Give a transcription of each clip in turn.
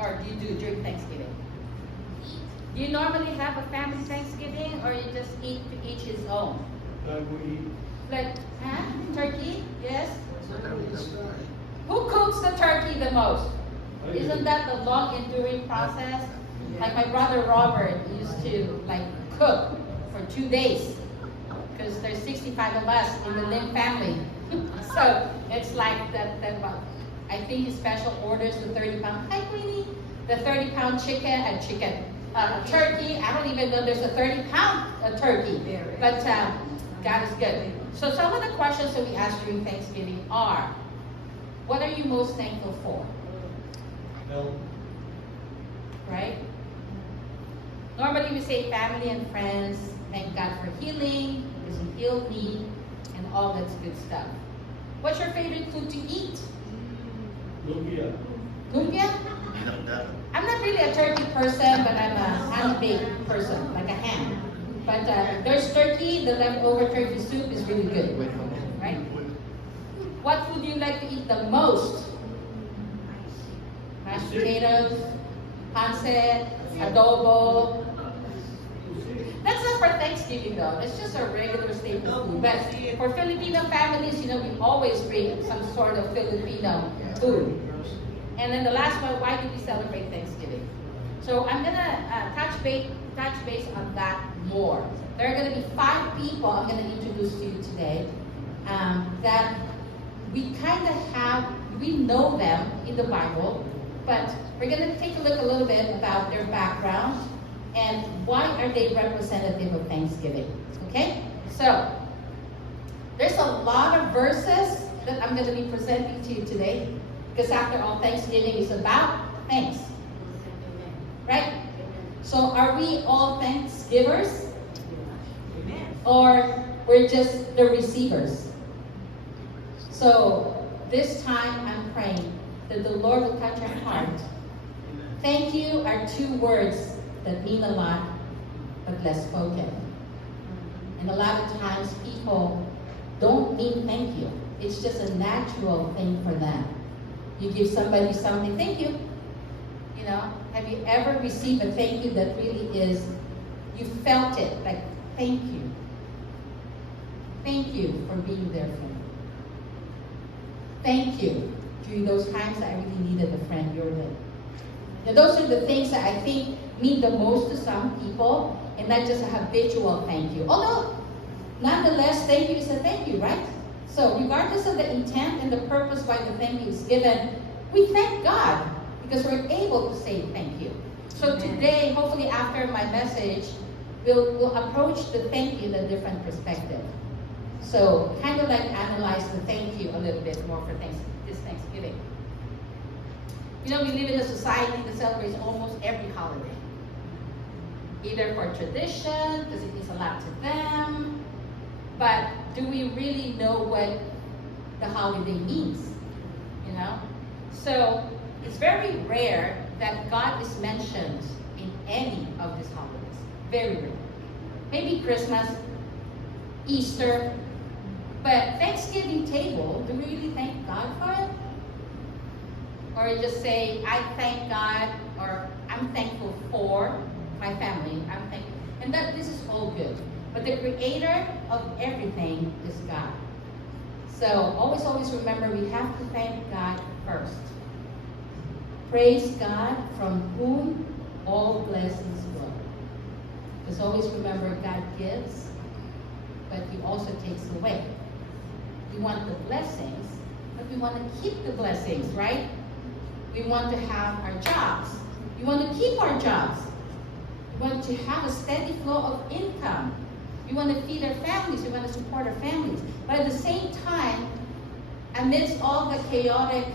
or do you do during Thanksgiving? Do you normally have a family Thanksgiving, or you just eat to each his own? We eat. Like, turkey? Yes? Who cooks the turkey the most? Isn't that the long enduring process? Like my brother Robert used to like cook for 2 days because there's 65 of us in the Lim family. So it's like that I think he special orders the 30-pound. Hi, Queenie. The 30-pound turkey. I don't even know there's a 30-pound turkey. But God is good. So some of the questions that we ask during Thanksgiving are, what are you most thankful for? Health. Right? Normally we say family and friends, thank God for healing, because He healed me, and all that's good stuff. What's your favorite food to eat? Lumpia. Lumpia? I'm not really a turkey person, but I'm a ham-baked person, like a ham. But there's turkey, the leftover turkey soup is really good, right? What food do you like to eat the most? Mashed potatoes, pancit, adobo. That's not for Thanksgiving though. It's just a regular staple food. But for Filipino families, we always bring some sort of Filipino food. And then the last one, why do we celebrate Thanksgiving? So I'm gonna touch base on that more. There are gonna be 5 people I'm gonna introduce to you today that we kind of we know them in the Bible, but we're gonna take a look a little bit about their background and why are they representative of Thanksgiving, okay? So, there's a lot of verses that I'm gonna be presenting to you today, because after all, Thanksgiving is about thanks, right? So, are we all Thanksgivers? Or we're just the receivers? So, this time I'm praying that the Lord will touch our heart. Thank you are 2 words that mean a lot, but less spoken. And a lot of times people don't mean thank you. It's just a natural thing for them. You give somebody something, thank you. Have you ever received a thank you that really is, you felt it, like thank you. Thank you for being there for me. Thank you. During those times that I really needed a friend, you're there. Now, those are the things that I think mean the most to some people, and not just a habitual thank you. Although, nonetheless, thank you is a thank you, right? So, regardless of the intent and the purpose why the thank you is given, we thank God because we're able to say thank you. So today, hopefully after my message, we'll approach the thank you in a different perspective. So, kind of like analyze the thank you a little bit more for this Thanksgiving. We live in a society that celebrates almost every holiday. Either for tradition, because it means a lot to them, but do we really know what the holiday means? So, it's very rare that God is mentioned in any of these holidays. Very rare. Maybe Christmas, Easter, but Thanksgiving table, do we really thank God for it? Or you just say, I thank God, or I'm thankful for my family. I'm thankful. And that this is all good. But the creator of everything is God. So always remember we have to thank God first. Praise God from whom all blessings flow. Because always remember God gives, but He also takes away. We want the blessings, but we want to keep the blessings, right? We want to have our jobs. We want to keep our jobs. We want to have a steady flow of income. We want to feed our families. We want to support our families. But at the same time, amidst all the chaotic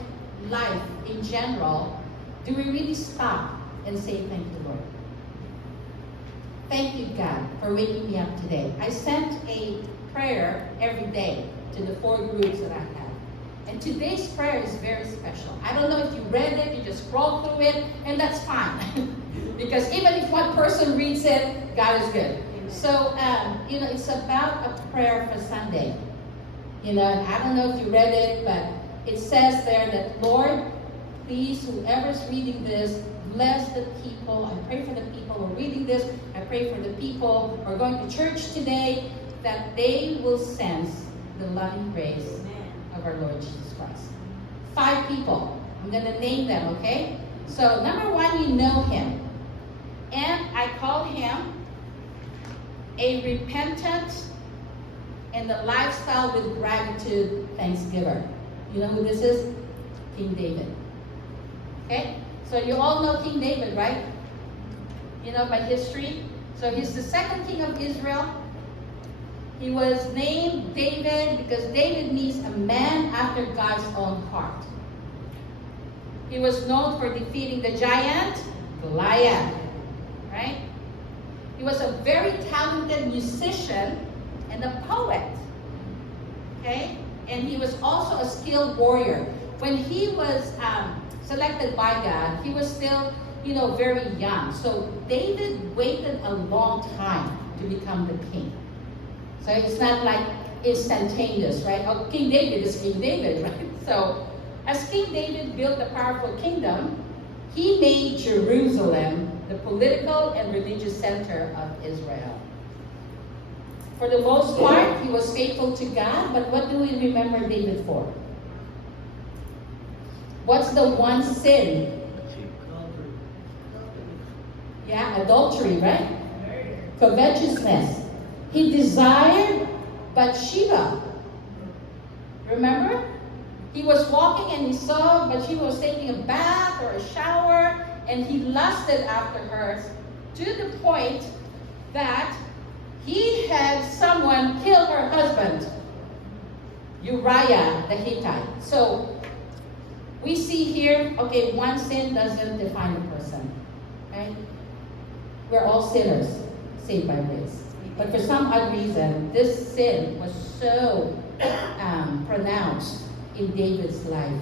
life in general, do we really stop and say, thank you, Lord? Thank you, God, for waking me up today. I sent a prayer every day to the 4 groups that I have. And today's prayer is very special. I don't know if you read it, you just scroll through it, and that's fine. Because even if one person reads it, God is good. So, it's about a prayer for Sunday. And I don't know if you read it, but it says there that, Lord, please, whoever's reading this, bless the people. I pray for the people who are reading this. I pray for the people who are going to church today, that they will sense the loving grace of our Lord Jesus Christ. 5 people. I'm going to name them, okay? So, number 1, you know him. And I call him a repentant and a lifestyle with gratitude thanksgiver. You know who this is? King David. Okay? So you all know King David, right? You know by history. So he's the 2nd king of Israel. He was named David because David means a man after God's own heart. He was known for defeating the giant Goliath, right? He was a very talented musician and a poet, okay? And he was also a skilled warrior. When he was selected by God, he was still, very young. So David waited a long time to become the king. So it's not like instantaneous, right? Oh, King David is King David, right? So as King David built a powerful kingdom, he made Jerusalem the political and religious center of Israel. For the most part, he was faithful to God, but what do we remember David for? What's the one sin? Yeah, adultery, right? Covetousness. He desired Bathsheba. Remember? He was walking and he saw Bathsheba was taking a bath or a shower, and he lusted after her to the point that he had someone kill her husband, Uriah the Hittite. So we see here, okay, one sin doesn't define a person, right? We're all sinners, saved by grace. But for some odd reason, this sin was so pronounced in David's life.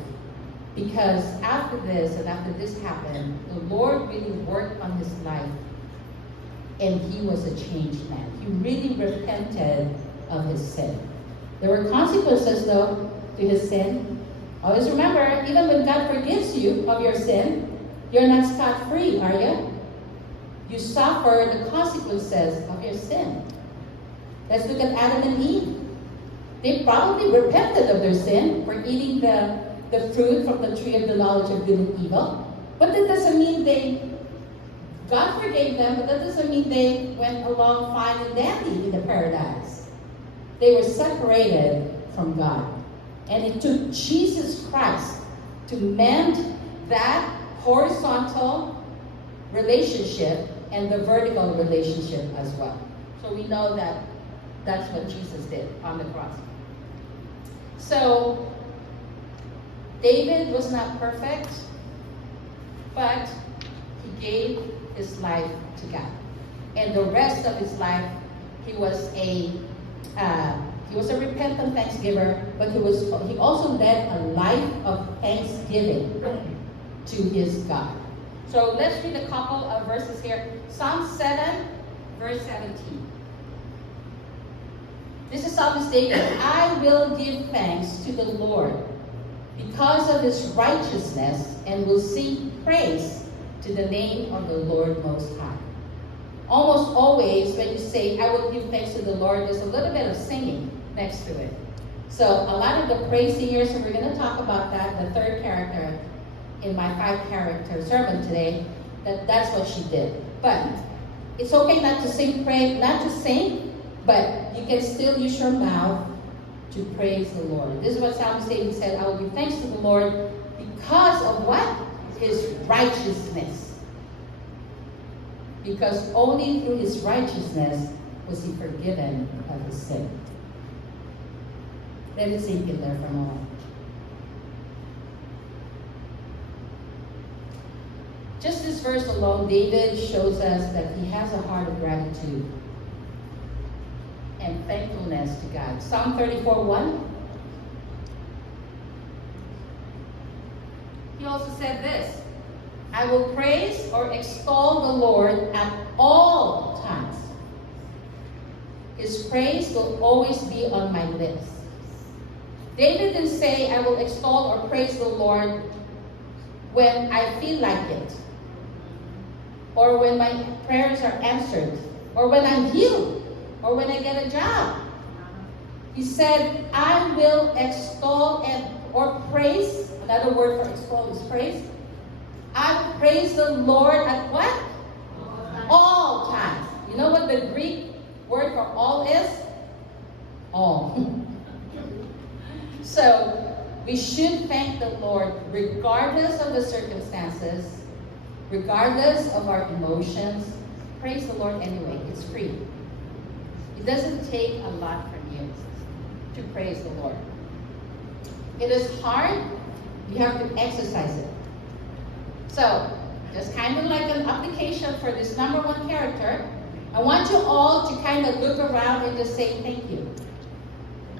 Because after this and after this happened, the Lord really worked on his life. And he was a changed man. He really repented of his sin. There were consequences, though, to his sin. Always remember, even when God forgives you of your sin, you're not scot-free, are you? You suffer the consequences of your sin. Let's look at Adam and Eve. They probably repented of their sin for eating the fruit from the tree of the knowledge of good and evil. But that doesn't mean God forgave them, but that doesn't mean they went along fine and dandy in the paradise. They were separated from God. And it took Jesus Christ to mend that horizontal relationship and the vertical relationship as well. So we know that that's what Jesus did on the cross. So David was not perfect, but he gave his life to God. And the rest of his life, he was a repentant thanksgiver, but he also led a life of thanksgiving to his God. So let's read a couple of verses here. Psalm 7, verse 17. This is Psalmist David. I will give thanks to the Lord because of his righteousness, and will sing praise to the name of the Lord Most High. Almost always when you say, I will give thanks to the Lord, there's a little bit of singing next to it. So a lot of the praise singers, and we're going to talk about that, the third character in my 5-character sermon today, that's what she did. But it's okay not to sing, but you can still use your mouth to praise the Lord. This is what Psalmist David said, I will give thanks to the Lord because of what? His righteousness. Because only through his righteousness was he forgiven of his sin. Let it sink in there for a moment. Just this verse alone, David shows us that he has a heart of gratitude and thankfulness to God. Psalm 34:1. He also said this, I will praise or extol the Lord at all times. His praise will always be on my lips. David didn't say, I will extol or praise the Lord when I feel like it, or when my prayers are answered, or when I'm healed, or when I get a job. He said, I will extol or praise. Another word for extol is praise. I will praise the Lord at what? All times. You know what the Greek word for all is? All. So, we should thank the Lord regardless of the circumstances, regardless of our emotions. Praise the Lord anyway. It's free. It doesn't take a lot from you to praise the Lord. It is hard. You have to exercise it. So, just kind of like an application for this number one character, I want you all to kind of look around and just say thank you.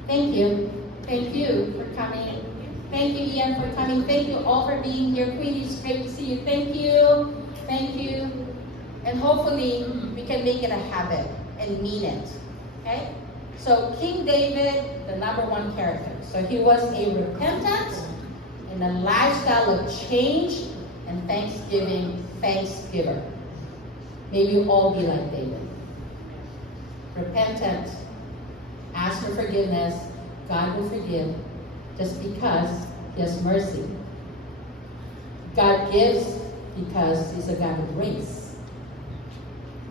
Thank you. Thank you for coming. Thank you, Ian, for coming. Thank you all for being here. Queenie, it's great to see you. Thank you. Thank you. And hopefully, we can make it a habit and mean it. Okay? So, King David, the number one character. So, he was a repentant and a lifestyle of change and thanksgiver. May we all be like David. Repentant, ask for forgiveness, God will forgive just because He has mercy. God gives because He's a God of grace.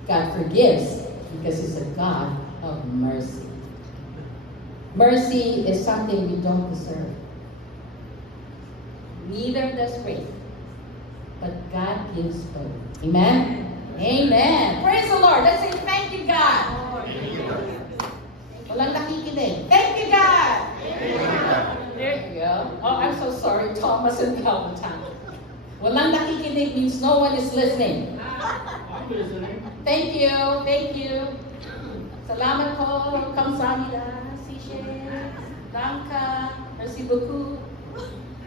God forgives because He's a God of mercy. Mercy is something we don't deserve. Neither does grace. But God gives both. Amen? Amen. Praise the Lord. Let's say thank you, God. Walang nakikinig. Thank you, God. There you go. Oh, I'm so sorry, Thomas and Valentine. Walang nakikinig means no one is listening. I'm listening. Thank you. Thank you. Salamat po. Kamsahamnida. Sishe. Danka. Merci beaucoup.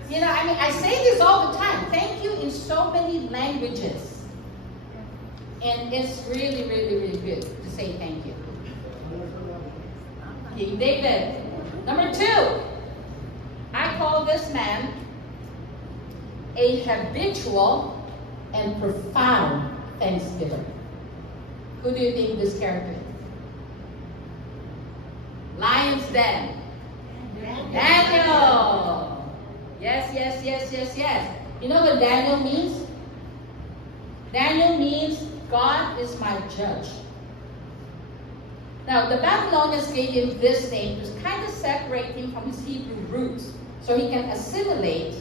You know, I mean, I say this all the time. Thank you in so many languages. And it's really, really, really good to say thank you. King David. Number 2. I call this man a habitual and profound thanksgiver. Who do you think this character is? Lion's Den. Daniel. Yes, yes, yes, yes, yes. You know what Daniel means? Daniel means God is my judge. Now, the Babylonians gave him this name to kind of separate him from his Hebrew roots so he can assimilate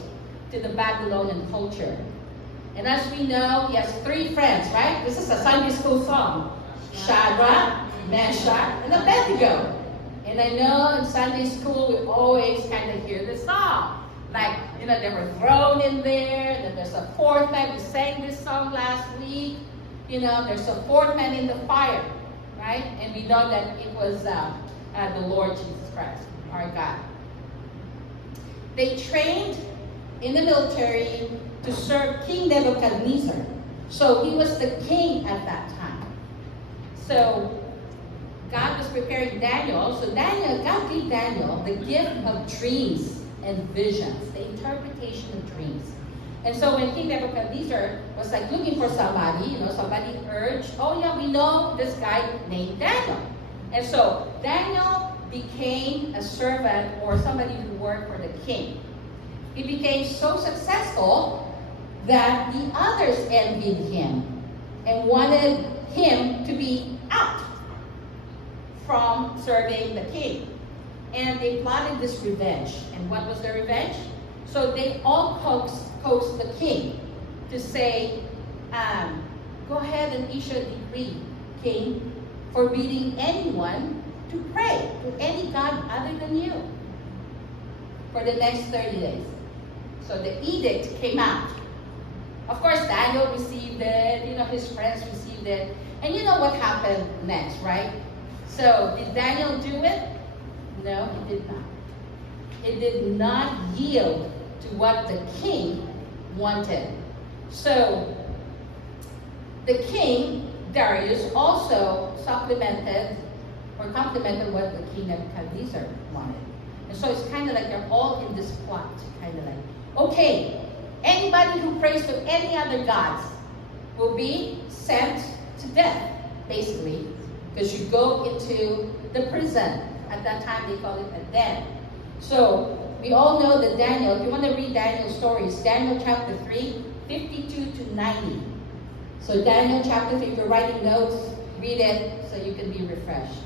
to the Babylonian culture. And as we know, he has 3 friends, right? This is a Sunday school song. Shadrach, Meshach, and Abednego. And I know in Sunday school we always kind of hear this song. Like, you know, they were thrown in there. Then there's a 4th man. We sang this song last week. You know, there's a 4th man in the fire, right? And we know that it was the Lord Jesus Christ, our God. They trained in the military to serve King Nebuchadnezzar. So he was the king at that time. So God was preparing Daniel. So God gave Daniel the gift of dreams and visions, the interpretation of dreams. And so when King Nebuchadnezzar was like looking for somebody, you know, somebody urged, oh yeah, we know this guy named Daniel. And so Daniel became a servant or somebody who worked for the king. He became so successful that the others envied him and wanted him to be out from serving the king. And they plotted this revenge. And what was the revenge? So they all coaxed the king to say, go ahead and issue a decree, king, forbidding anyone to pray to any god other than you for the next 30 days. So the edict came out. Of course, Daniel received it, you know, his friends received it. And you know what happened next, right? So did Daniel do it? No, he did not. He did not yield to what the king wanted. So the king, Darius, also supplemented or complemented what the king Nebuchadnezzar wanted. And so it's kind of like they're all in this plot, kind of like, okay, Anybody who prays to any other gods will be sent to death, basically, because you go into the prison. At that time, they call it a den. So, we all know that Daniel, if you want to read Daniel's stories, Daniel chapter 3, 52 to 90. So Daniel chapter 3, if you're writing notes, read it so you can be refreshed.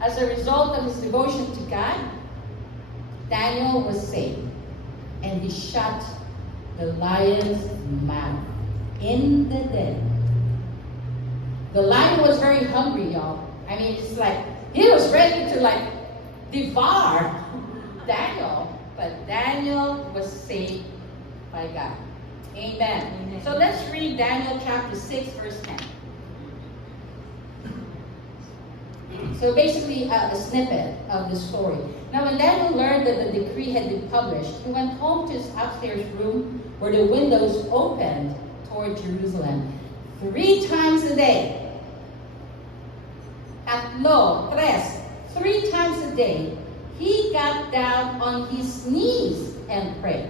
As a result of his devotion to God, Daniel was saved. And he shut the lion's mouth in the den. The lion was very hungry, y'all. I mean, it's like, he was ready to devour Daniel. But Daniel was saved by God. Amen. Amen. So let's read Daniel chapter 6, verse 10. So basically a snippet of the story. Now when Daniel learned that the decree had been published, he went home to his upstairs room where the windows opened toward Jerusalem 3 times a day. Tatlo, tres, 3 times a day, he got down on his knees and prayed,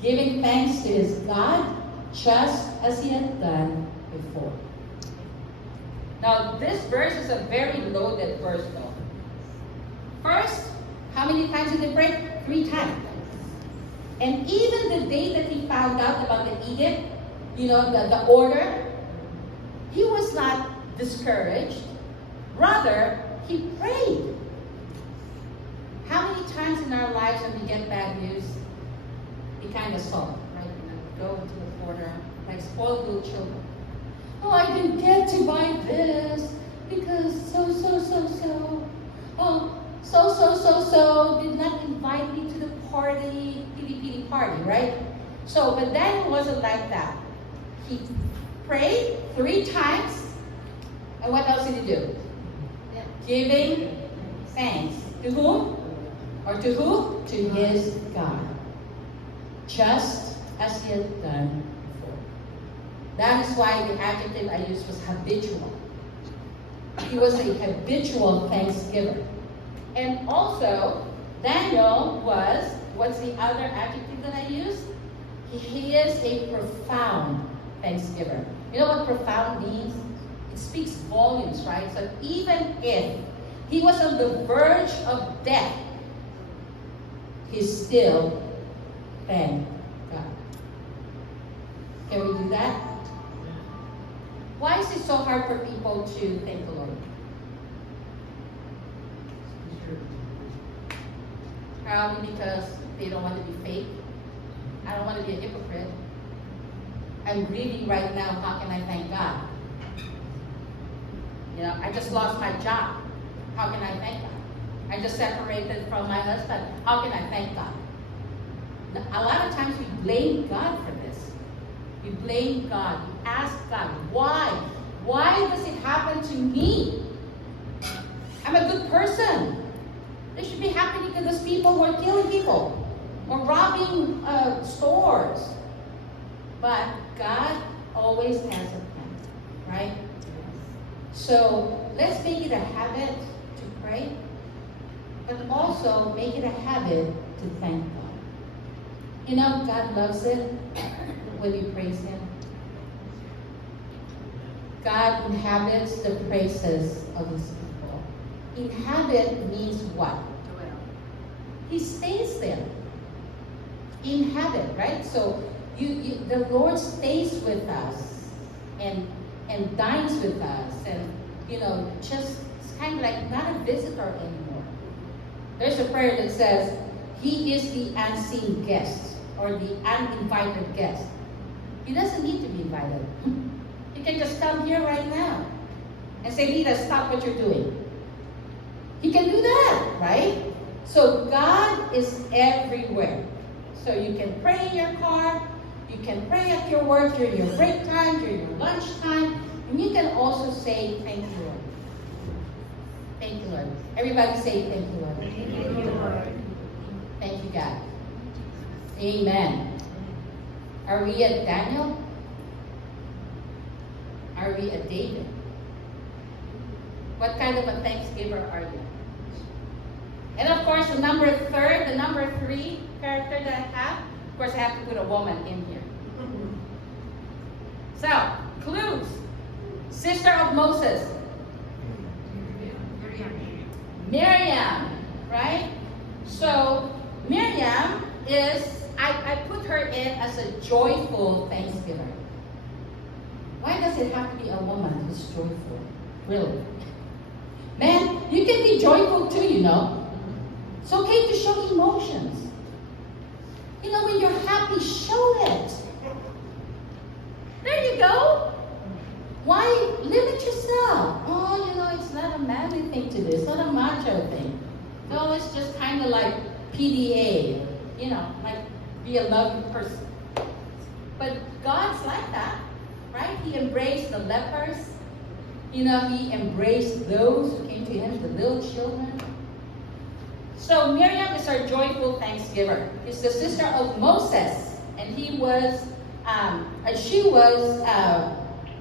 giving thanks to his God just as he had done before. Now, this verse is a very loaded verse, though. First, how many times did he pray? 3 times. And even the day that he found out about the edict, the order, he was not discouraged. Rather, he prayed. How many times in our lives when we get bad news, we kind of sulk, right? Go into the corner like spoiled little children. Oh, I didn't get to buy this because so. Oh, so did not invite me to the party, pity party, right? So, but Daniel wasn't like that. He prayed 3 times, and what else did he do? Giving thanks. To whom? Or to who? To his God. Just as he had done before. That is why the adjective I used was habitual. He was a habitual thanksgiver. And also, Daniel was, what's the other adjective that I used? He is a profound thanksgiver. You know what profound means? It speaks volumes, right? So even if he was on the verge of death, he still thanked God. Can we do that? Why is it so hard for people to thank the Lord? Probably because they don't want to be fake. I don't want to be a hypocrite. I'm grieving right now. How can I thank God? I just lost my job. How can I thank God? I just separated from my husband. How can I thank God? A lot of times we blame God for this. We blame God. We ask God, why? Why does it happen to me? I'm a good person. This should be happening to those people who are killing people or robbing stores. But God always has a plan, right? So let's make it a habit to pray, but also make it a habit to thank God. God loves it when you praise Him. God inhabits the praises of His people. Inhabit means what? He stays there. Inhabit, right? So the Lord stays with us and dines with us, and just it's kind of like not a visitor anymore. There's a prayer that says, He is the unseen guest or the uninvited guest. He doesn't need to be invited. He can just come here right now and say, Lita, stop what you're doing. He can do that, right? So God is everywhere. So you can pray in your car, you can pray at your work during your break time, during your lunch time, and you can also say, thank you, Lord. Thank you, Lord. Everybody say, thank you, Lord. Thank you, Lord. Thank you, God. Amen. Are we at Daniel? Are we at David? What kind of a thanksgiver are you? And of course, the number 3 character that I have Of course, I have to put a woman in here. So, clues. Sister of Moses. Miriam, right? So, Miriam is, I put her in as a joyful thanksgiver. Why does it have to be a woman who's joyful? Really? Man, you can be joyful too, you know. It's okay to show emotions. You know, when you're happy, show it. There you go. Why limit yourself? Oh, you know, it's not a manly thing to do. It's not a macho thing. No, it's just kind of like PDA. You know, like be a loving person. But God's like that, right? He embraced the lepers. You know, he embraced those who came to him, the little children. So Miriam is our joyful thanksgiver. She's the sister of Moses, and she was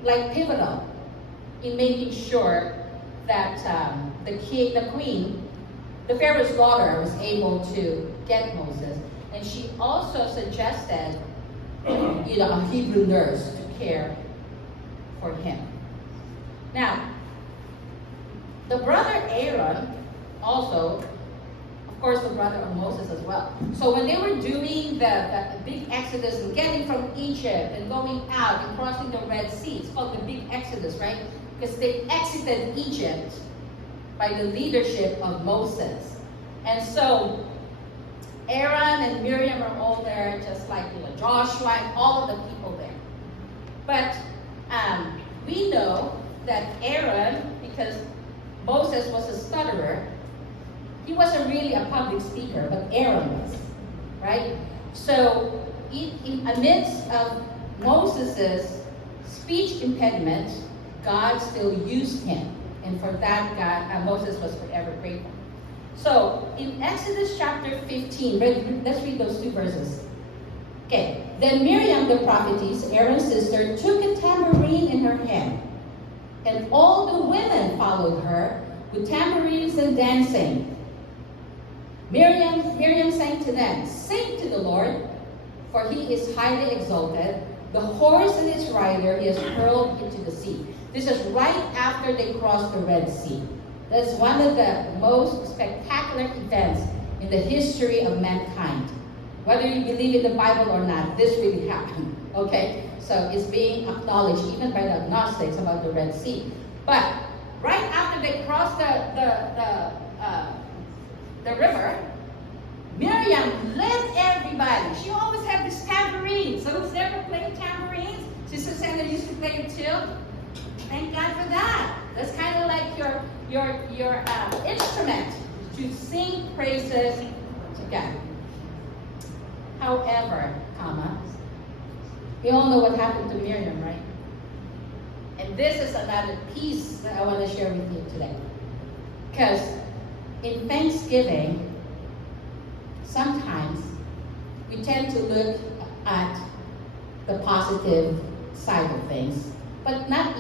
like pivotal in making sure that the queen, the Pharaoh's daughter, was able to get Moses, and she also suggested, you know, a Hebrew nurse to care for him. Now, the brother Aaron also, of course, the brother of Moses as well. So when they were doing the big exodus and getting from Egypt and going out and crossing the Red Sea, it's called the big exodus, right? Because they exited Egypt by the leadership of Moses. And so Aaron and Miriam are all there, just like, you know, Joshua and all of the people there. But we know that Aaron, because Moses was a stutterer, he wasn't really a public speaker, but Aaron was, right? So in amidst of Moses' speech impediment, God still used him. And for that, Moses was forever grateful. So in Exodus chapter 15, let's read those two verses. Okay. Then Miriam the prophetess, Aaron's sister, took a tambourine in her hand, and all the women followed her with tambourines and dancing. Miriam sang to them, "Sing to the Lord, for he is highly exalted. The horse and its rider he has hurled into the sea." This is right after they crossed the Red Sea. That's one of the most spectacular events in the history of mankind. Whether you believe in the Bible or not, this really happened, okay? So it's being acknowledged even by the agnostics about the Red Sea. But right after they crossed the river, Miriam led everybody. She always had this tambourine. So who's ever played tambourines? Sister Sandra used to play it too. Thank God for that. That's kind of like your instrument to sing praises to God. However, we all know what happened to Miriam, right? And this is another piece that I want to share with you today. Because in Thanksgiving, sometimes we tend to look at the positive side of things, but not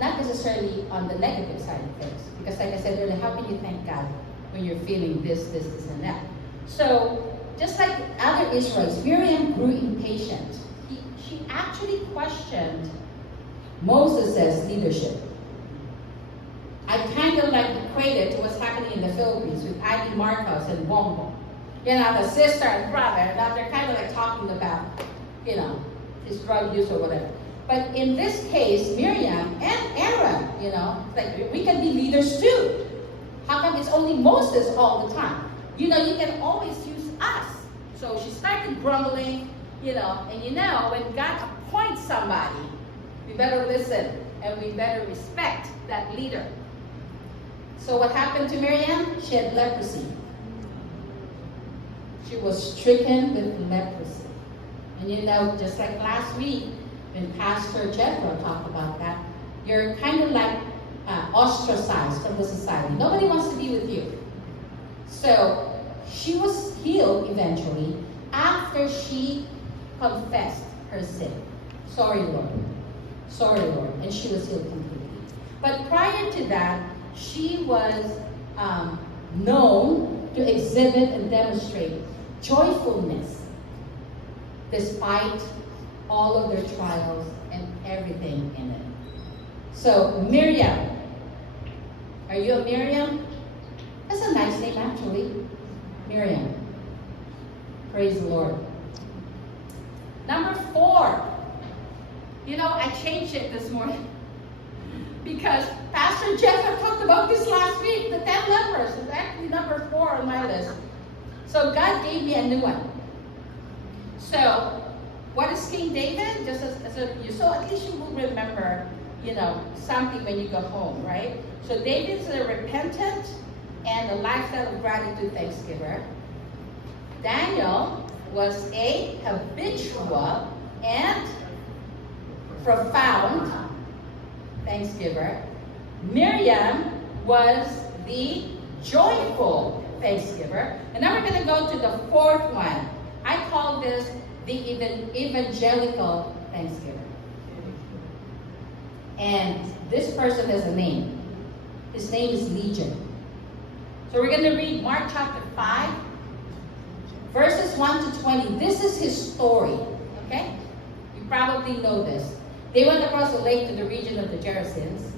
necessarily on the negative side of things. Because like I said earlier, how can you thank God when you're feeling this, and that? So, just like other Israelites, Miriam grew impatient. She actually questioned Moses' leadership. I kind of like equate it to what's happening in the Philippines with Ivy Marcos and Bongbong. You know, the sister and brother, that they're kind of like talking about, you know, his drug use or whatever. But in this case, Miriam and Aaron, you know, like we can be leaders too. How come it's only Moses all the time? You know, you can always use us. So she started grumbling, you know, and you know, when God appoints somebody, we better listen and we better respect that leader. So what happened to Miriam? She had leprosy. She was stricken with leprosy. And you know, just like last week, when Pastor Jethro talked about that, you're kind of like ostracized from the society. Nobody wants to be with you. So she was healed eventually after she confessed her sin. Sorry, Lord. Sorry, Lord. And she was healed completely. But prior to that, she was known to exhibit and demonstrate joyfulness despite all of their trials and everything in it. So, Miriam. Are you a Miriam? That's a nice name, actually. Miriam. Praise the Lord. Number 4. You know, I changed it this morning because Pastor Jeff had talked about this last week. The 10 lepers is actually number 4 on my list. So God gave me a new one. So, what is King David? Just so at least you will remember, you know, something when you go home, right? So David's a repentant and a lifestyle of gratitude thanksgiver. Daniel was a habitual and profound thanksgiver. Miriam was the joyful thanksgiver. And now we're going to go to the 4th one. I call this the evangelical thanksgiver. And this person has a name. His name is Legion. So we're going to read Mark chapter 5, verses 1 to 20. This is his story. Okay? You probably know this. They went across the lake to the region of the Gerasenes.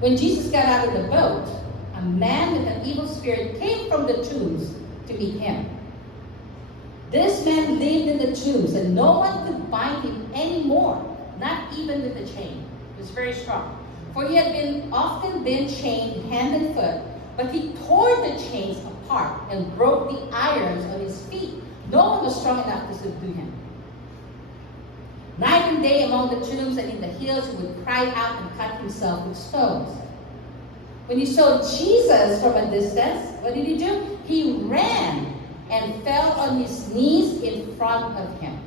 When Jesus got out of the boat, a man with an evil spirit came from the tombs to meet him. This man lived in the tombs, and no one could bind him anymore, not even with a chain. He was very strong. For he had often been chained hand and foot, but he tore the chains apart and broke the irons on his feet. No one was strong enough to subdue him. Night and day among the tombs and in the hills, he would cry out and cut himself with stones. When he saw Jesus from a distance, what did he do? He ran and fell on his knees in front of him.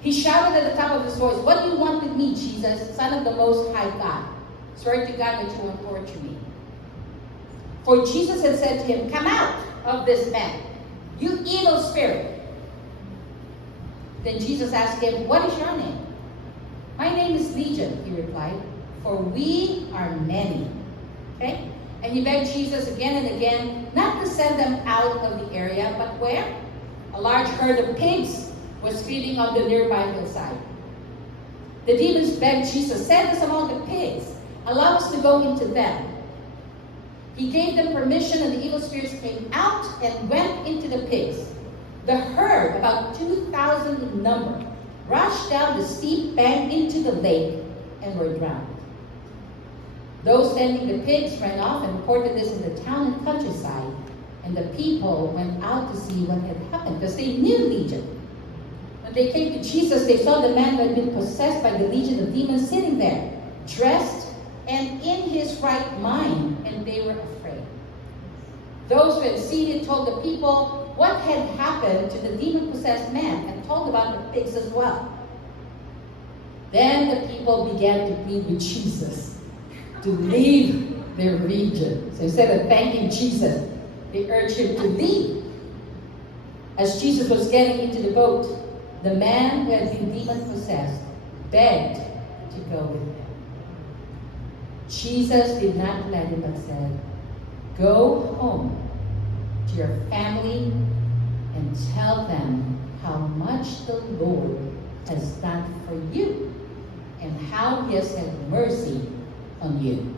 He shouted at the top of his voice, "What do you want with me, Jesus, Son of the Most High God? Swear to God that you won't torture me." For Jesus had said to him, "Come out of this man, you evil spirit." Then Jesus asked him, "What is your name?" "My name is Legion," he replied, "for we are many." Okay? And he begged Jesus again and again not to send them out of the area, but where? A large herd of pigs was feeding on the nearby hillside. The demons begged Jesus, "Send us among the pigs. Allow us to go into them." He gave them permission, and the evil spirits came out and went into the pigs. The herd, about 2,000 in number, rushed down the steep bank into the lake and were drowned. Those tending the pigs ran off and reported this in the town and countryside, and the people went out to see what had happened, because they knew Legion. When they came to Jesus, they saw the man who had been possessed by the legion of demons sitting there, dressed and in his right mind, and they were afraid. Those who had seen it told the people what had happened to the demon-possessed man, and told about the pigs as well. Then the people began to plead with Jesus to leave their region. So instead of thanking Jesus, they urged him to leave. As Jesus was getting into the boat, the man who had been demon-possessed begged to go with him. Jesus did not let him, but said, "Go home to your family and tell them how much the Lord has done for you and how he has had mercy on you."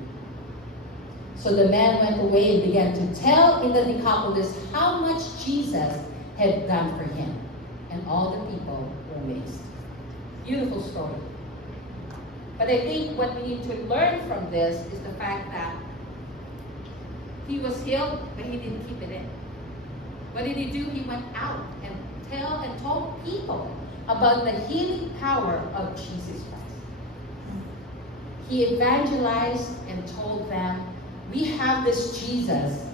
So the man went away and began to tell in the Decapolis how much Jesus had done for him. And all the people were amazed. Beautiful story. But I think what we need to learn from this is the fact that he was healed, but he didn't keep it in. What did he do? He went out and told people about the healing power of Jesus Christ. He evangelized and told them, "We have this Jesus.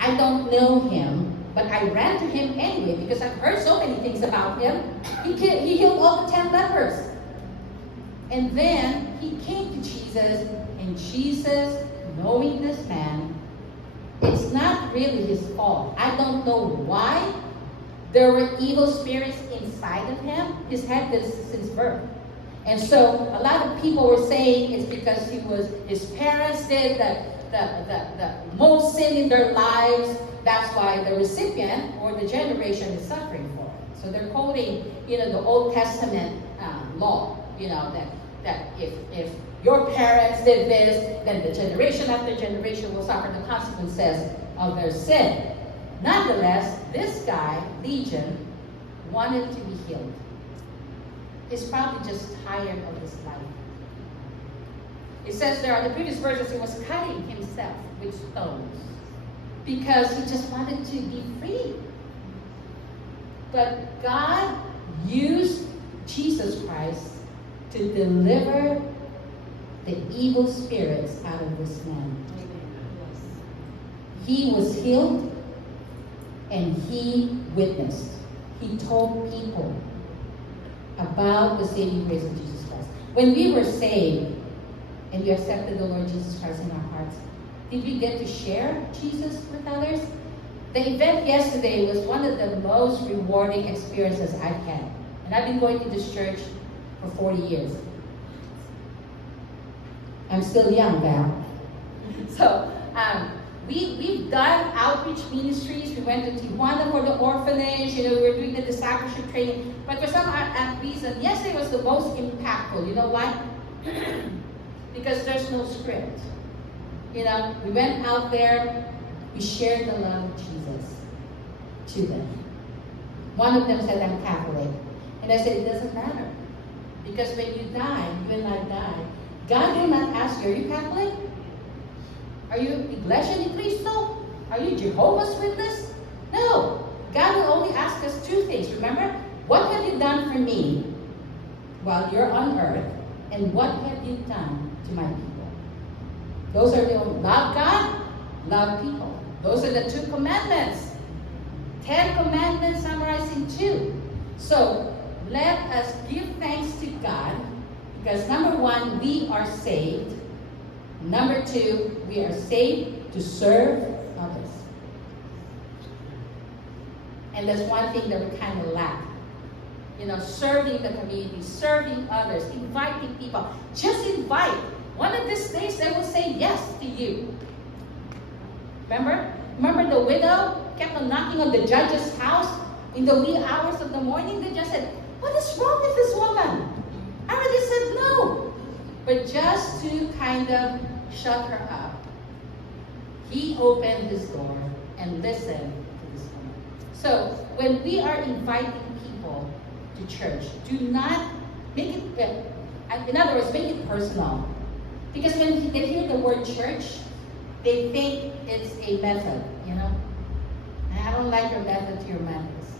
I don't know him, but I ran to him anyway because I've heard so many things about him. He healed all the 10 lepers." And then he came to Jesus, and Jesus, knowing this man, it's not really his fault. I don't know why there were evil spirits inside of him. He's had this since birth. And so a lot of people were saying it's because his parents did the most sin in their lives. That's why the recipient or the generation is suffering for it. So they're quoting, the Old Testament law, that if your parents did this, then the generation after generation will suffer the consequences of their sin. Nonetheless, this guy, Legion, wanted to be healed. He's probably just tired of his life. It says there on the previous verses, he was cutting himself with stones because he just wanted to be free. But God used Jesus Christ to deliver the evil spirits out of this man. He was healed and he witnessed. He told people about the saving grace of Jesus Christ. When we were saved and we accepted the Lord Jesus Christ in our hearts, did we get to share Jesus with others? The event yesterday was one of the most rewarding experiences I've had. And I've been going to this church for 40 years. I'm still young, Val. So, we've done outreach ministries. We went to Tijuana for the orphanage. We were doing the discipleship training. But for some reason, yesterday was the most impactful. You know why? Because there's no script. We went out there. We shared the love of Jesus to them. One of them said, I'm Catholic. And I said, it doesn't matter. Because when you die, you and I die, God will not ask you, are you Catholic? Are you Iglesia ni Cristo? Are you Jehovah's Witness? No. God will only ask us two things. Remember? What have you done for me while you're on earth? And what have you done to my people? Those are the only. Love God, love people. Those are the 2 commandments. 10 commandments summarized in 2. So, let us give thanks to God because number 1, we are saved. Number 2, we are saved to serve others. And that's one thing that we kind of lack. Serving the community, serving others, inviting people. Just invite. One of these days they will say yes to you. Remember the widow kept on knocking on the judge's house in the wee hours of the morning? They just said, what is wrong with this woman? I already said no. But just to kind of shut her up, he opened his door and listened to this woman. So when we are inviting people to church, do not make it, in other words, make it personal. Because when they hear the word church, they think it's a method, And I don't like your method to your madness.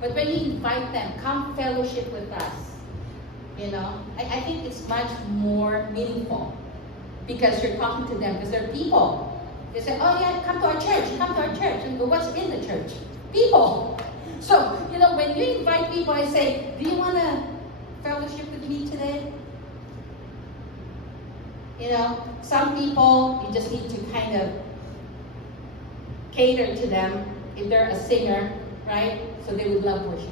But when you invite them, come fellowship with us. I think it's much more meaningful because you're talking to them because they're people. They say, oh yeah, come to our church, And go, what's in the church? People. So, when you invite people, I say, do you want to fellowship with me today? Some people, you just need to kind of cater to them if they're a singer, right? So they would love worship.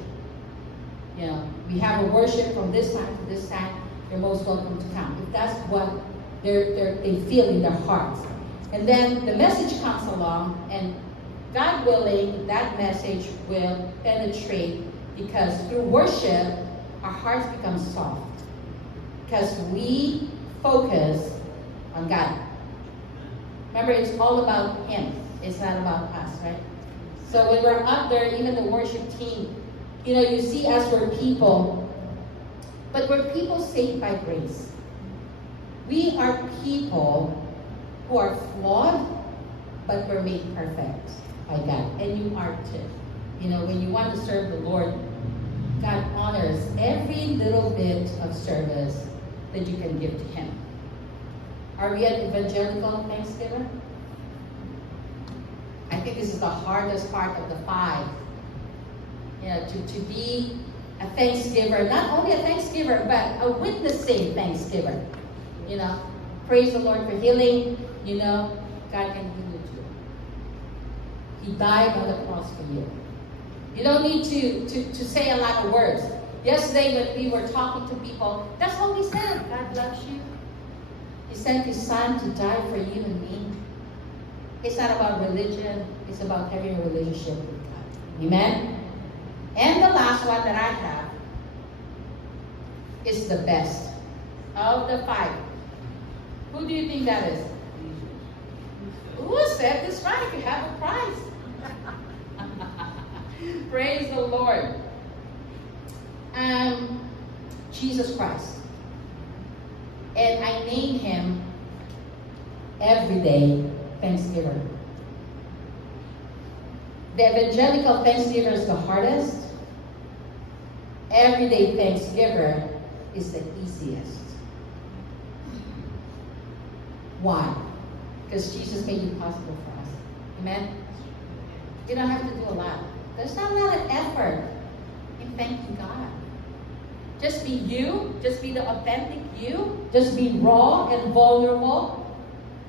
We have a worship from this time to this time. You're most welcome to come. If that's what they feel in their hearts. And then the message comes along, and God willing, that message will penetrate because through worship, our hearts become soft. Because we focus on God. Remember, it's all about Him. It's not about us, right? So when we're up there, even the worship team, you see us, we're people, but we're people saved by grace. We are people who are flawed, but we're made perfect by God. And you are too. When you want to serve the Lord, God honors every little bit of service that you can give to Him. Are we an evangelical Thanksgiver? I think this is the hardest part of the 5. To be a Thanksgiver, not only a Thanksgiver, but a witnessing Thanksgiver. Praise the Lord for healing. God can heal you too. He died on the cross for you. You don't need to say a lot of words. Yesterday when we were talking to people, that's all we said. God loves you. He sent His Son to die for you and me. It's not about religion. It's about having a relationship with God. Amen? And the last one that I have is the best of the 5. Who do you think that is? Who said this right? You have a prize. Praise the Lord. Jesus Christ. And I name him Everyday Thanksgiver. The evangelical Thanksgiver is the hardest. Everyday Thanksgiver is the easiest. Why? Because Jesus made it possible for us. Amen? You don't have to do a lot. There's not a lot of effort in thanking God. Just be you. Just be the authentic you. Just be raw and vulnerable.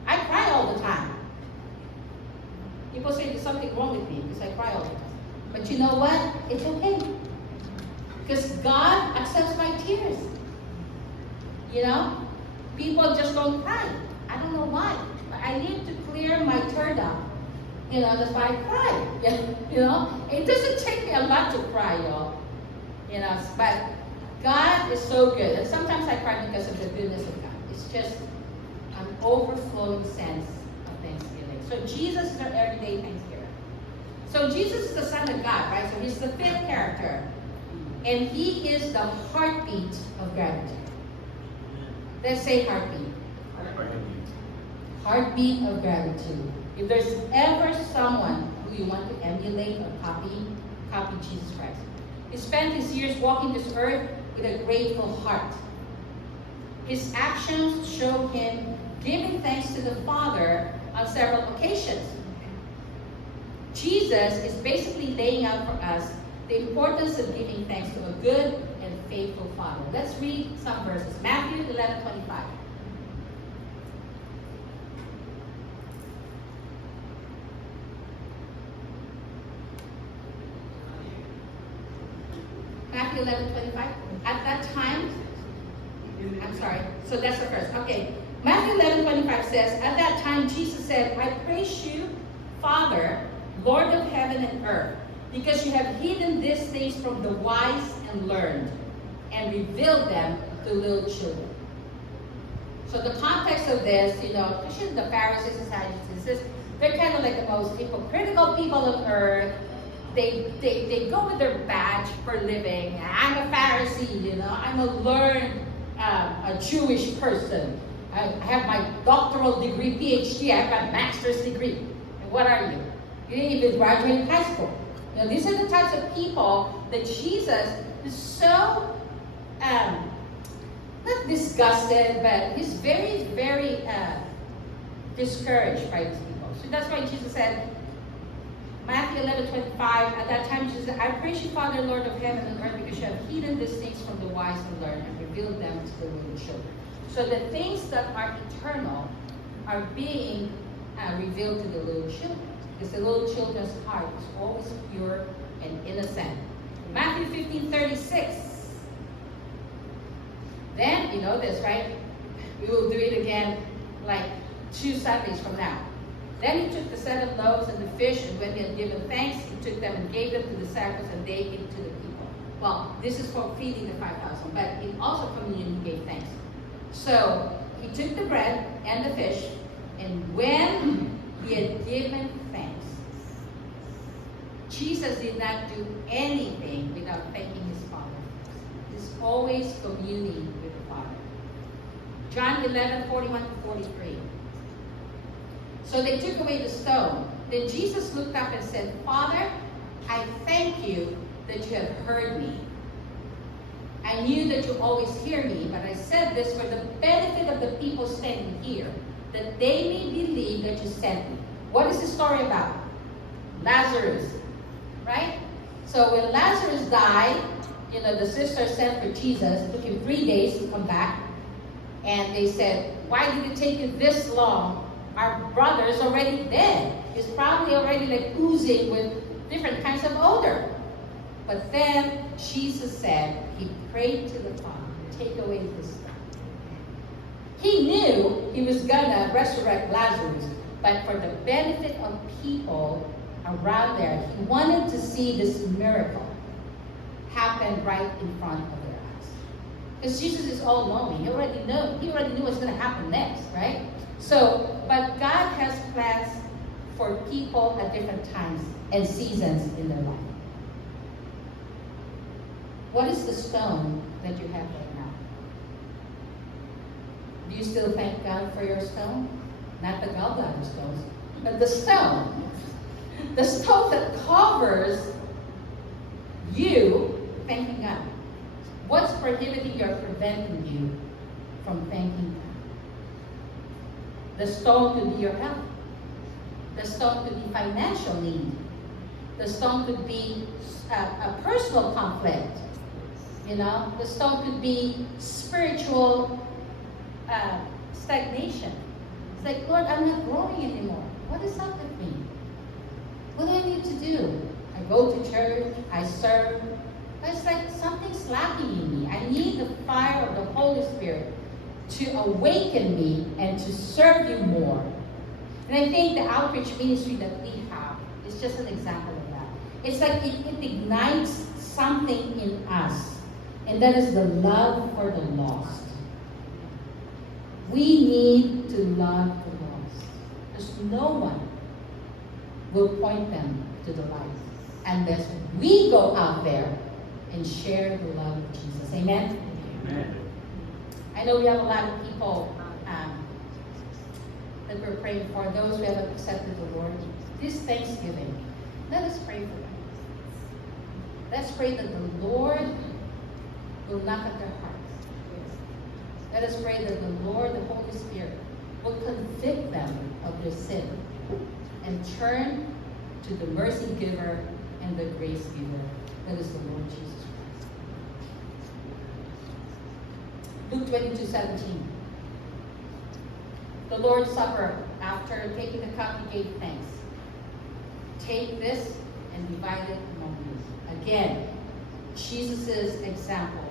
I cry all the time. People say there's something wrong with me because I cry all the time. But you know what? It's okay. Because God accepts my tears. You know? People just don't cry. I don't know why. But I need to clear my turd up. You know, that's why I cry. You know? It doesn't take me a lot to cry, y'all. You know, but God is so good. And sometimes I cry because of the goodness of God. It's just an overflowing sense of thanksgiving. So Jesus is our everyday thanksgiver. So Jesus is the Son of God, right? So he's the 5th character. And he is the heartbeat of gratitude. Let's say heartbeat. Heartbeat of gratitude. If there's ever someone who you want to emulate or copy Jesus Christ. He spent his years walking this earth with a grateful heart. His actions show him giving thanks to the Father on several occasions. Jesus is basically laying out for us the importance of giving thanks to a good and faithful Father. Let's read some verses. Matthew 11:25. Matthew 11:25. At that time, I'm sorry. So that's the first. Okay. Matthew 11:25 says, at that time Jesus said, I praise you, Father, Lord of heaven and earth, because you have hidden these things from the wise and learned, and revealed them to little children. So the context of this, you know, especially the Pharisees and Sadducees, they're kind of like the most hypocritical people on earth. They go with their badge for living. I'm a Pharisee, you know. I'm a learned, a Jewish person. I have my doctoral degree, PhD. I have my master's degree. And what are you? You didn't even graduate high school. You know, these are the types of people that Jesus is so, not disgusted, but he's very, very discouraged by these people. So that's why Jesus said, Matthew 11:25, at that time Jesus said, I praise you, Father, Lord of heaven and earth, because you have hidden these things from the wise and learned and revealed them to the little children. So the things that are eternal are being revealed to the little children. Because the little children's heart is always pure and innocent. Matthew 15:36. Then, you know this, right? We will do it again like 2 Sundays from now. Then he took the 7 loaves and the fish, and when he had given thanks, he took them and gave them to the disciples, and they gave to the people. Well, this is for feeding the 5,000, but in also communion he gave thanks. So he took the bread and the fish, and when he had given thanks, Jesus did not do anything without thanking his Father. He's always communing with the Father. John 11:41-43. So they took away the stone. Then Jesus looked up and said, Father, I thank you that you have heard me. I knew that you always hear me, but I said this for the benefit of the people standing here, that they may believe that you sent me. What is the story about? Lazarus, right? So when Lazarus died, you know, the sister sent for Jesus. It took him 3 days to come back. And they said, why did it take you this long? Our brother is already dead. He's probably already like oozing with different kinds of odor. But then Jesus said, he prayed to the Father, take away this stone. He knew he was gonna resurrect Lazarus, but for the benefit of people around there, he wanted to see this miracle. happen right in front of their eyes. Because Jesus is all knowing. He already knew what's going to happen next, right? So, but God has plans for people at different times and seasons in their life. What is the stone that you have right now? Do you still thank God for your stone? Not the gallbladder stones, but the stone. The stone that covers you thanking God. What's prohibiting or preventing you from thanking God? The stone could be your health. The stone could be financial need. The stone could be a personal conflict. The stone could be spiritual stagnation. It's like, Lord, I'm not growing anymore. What is up with me? What do I need to do? I go to church, I serve. But it's like something's lacking in me. I need the fire of the Holy Spirit to awaken me and to serve you more. And I think the outreach ministry that we have is just an example of that. It's like it ignites something in us. And that is the love for the lost. We need to love the lost. There's no one will point them to the light unless we go out there and share the love of Jesus. Amen? Amen. I know we have a lot of people that we're praying for, those who have accepted the Lord. This Thanksgiving, let us pray for them. Let's pray that the Lord will knock at their hearts. Let us pray that the Lord, the Holy Spirit, will convict them of their sin and turn to the mercy giver and the grace giver, that is the Lord Jesus Christ. Luke 22:17. The Lord's Supper, after taking the cup, he gave thanks. Take this and divide it among you. Again, Jesus' example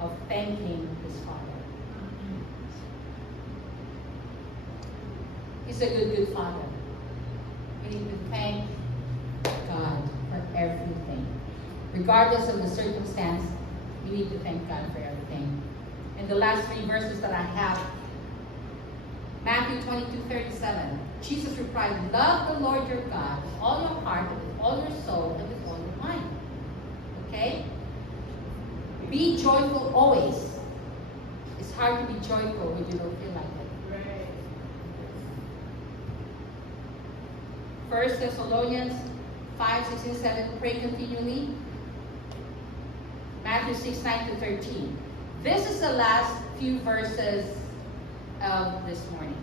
of thanking his Father. He's a good Father. We need to thank God for everything. Regardless of the circumstance, we need to thank God for everything. And the last three verses that I have, Matthew 22:37. Jesus replied, love the Lord your God with all your heart, and with all your soul, and with all your mind. Okay? Be joyful always. It's hard to be joyful when you don't feel like it. Right. 1 Thessalonians 5:16-17. Pray continually. Matthew 6:9-13. This is the last few verses of this morning.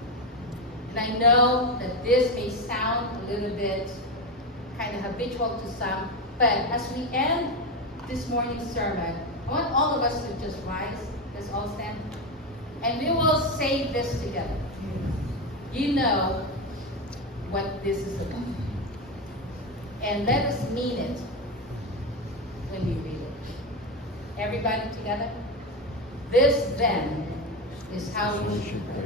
And I know that this may sound a little bit kind of habitual to some, but as we end this morning's sermon, I want all of us to just rise. Let's all stand. And we will say this together. You know what this is about. And let us mean it when we read it. Everybody together? This then is how we should pray.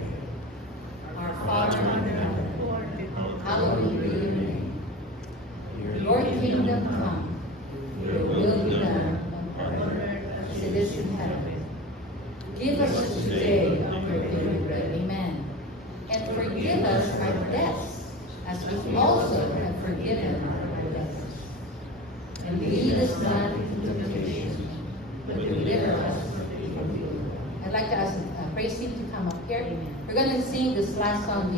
Our Father in heaven, hallowed be your name. Your kingdom come, your will be done on earth as it is in heaven. Give us this today our daily bread. Amen. And forgive us our debts, as we also have forgiven our debtors. And lead us not into temptation, but deliver us from evil. I'd like to ask praise team to come up here. We're going to sing this last song.